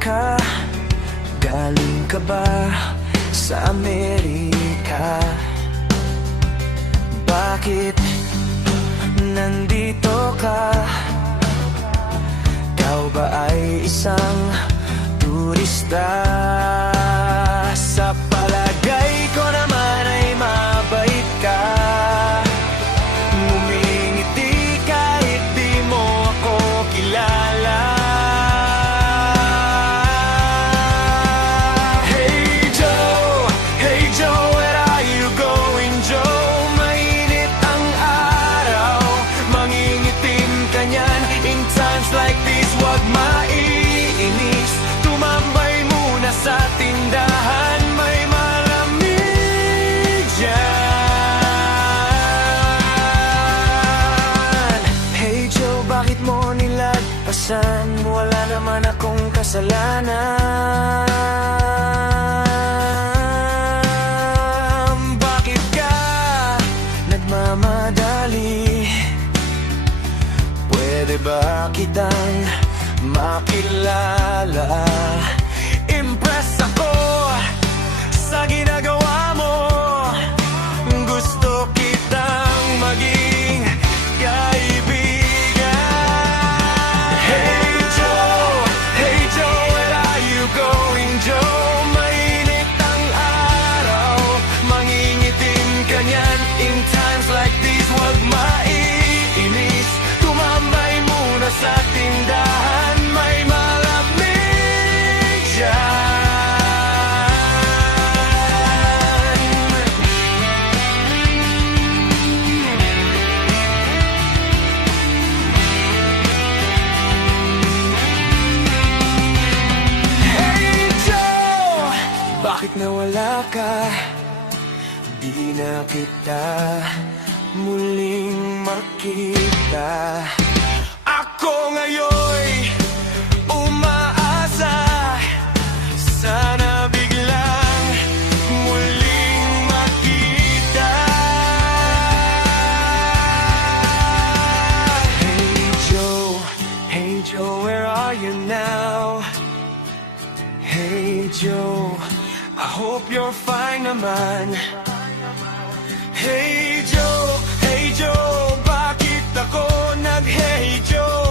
ka? Galing ka ba sa Amerika? Bakit nandito ka? Ikaw ba ay isang turista? Sa palagay ko naman ay mabait ka. Ngumingiti kahit di mo ako kilala. Hey Joe, where are you going, Joe? Mainit ang araw, mangingitim ka niyan. In times like this, wag maiinis. Tumambay muna sa tindahan, may malamig dyan. Hey Joe, bakit mo nilagpasan? Wala naman akong kasalanan. Bakit ka nagmamadali? Pwede ba kitang makilala? Impress ako sa ginagawa mo. Gusto kitang maging kaibigan. Hey Joe, where are you going, Joe? Mainit ang araw, mangingitim ka niyan. In times like these, wag maiinis. Tumambay muna sa tindahan, may malamig dyan. Hey Joe, bakit nawala ka? Di na kita muling makita. Ako ngayon'y umaasa, sana biglang muling makita. Hey Joe, where are you now? Hey Joe, I hope you're fine naman. Hey Joe, bakit ako nag-hey Joe?